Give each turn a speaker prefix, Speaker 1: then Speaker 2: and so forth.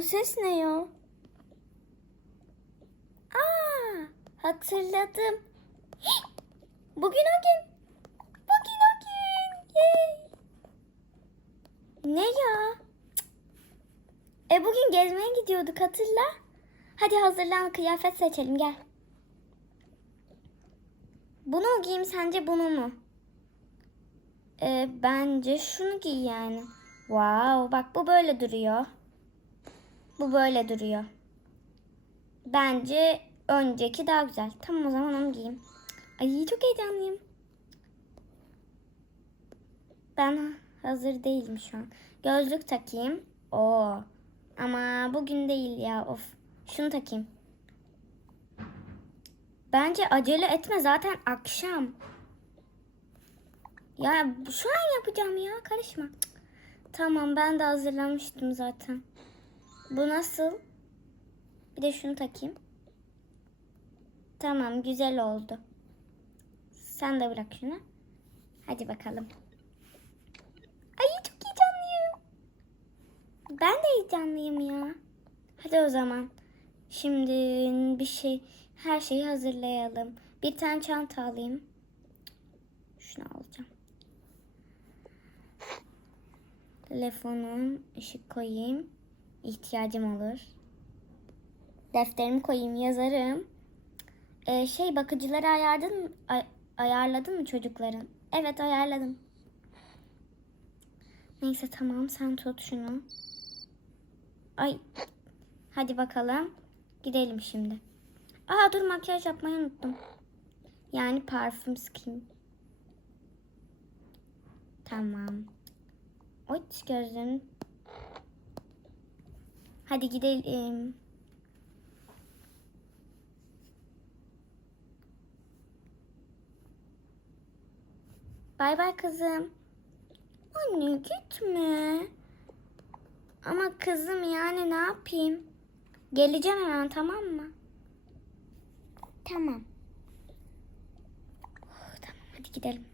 Speaker 1: Bu ses ne ya? Aa, hatırladım. Bugün o gün. Bugün o gün. Yay. Ne ya? E bugün gezmeye gidiyorduk hatırla. Hadi hazırlan kıyafet seçelim gel. Bunu mu giyeyim sence bunu mu? E, bence şunu giy yani. Wow bak bu böyle duruyor. Bu böyle duruyor. Bence önceki daha güzel. Tamam o zaman onu giyeyim. Ay çok heyecanlıyım. Ben hazır değilim şu an. Gözlük takayım. Oo. Ama bugün değil ya of. Şunu takayım. Bence acele etme zaten akşam. Ya şu an yapacağım ya karışma. Tamam ben de hazırlanmıştım zaten. Bu nasıl? Bir de şunu takayım. Tamam güzel oldu. Sen de bırak şunu. Hadi bakalım. Ay çok heyecanlıyım. Ben de heyecanlıyım ya. Hadi o zaman. Şimdi bir şey her şeyi hazırlayalım. Bir tane çanta alayım. Şunu alacağım. Telefonum, ışık koyayım. İhtiyacım olur. Defterimi koyayım, yazarım. Ee, şey bakıcıları ayardın, ay- ayarladın mı çocukların? Evet ayarladım. Neyse tamam sen tut şunu. Ay. Hadi bakalım. Gidelim şimdi. Aa dur makyaj yapmayı unuttum. Yani parfüm sıkayım. Tamam. Oy gözlerim. Hadi gidelim. Bay bay kızım. Anne gitme. Ama kızım yani ne yapayım? Geleceğim hemen tamam mı? Tamam. Oh, tamam hadi gidelim.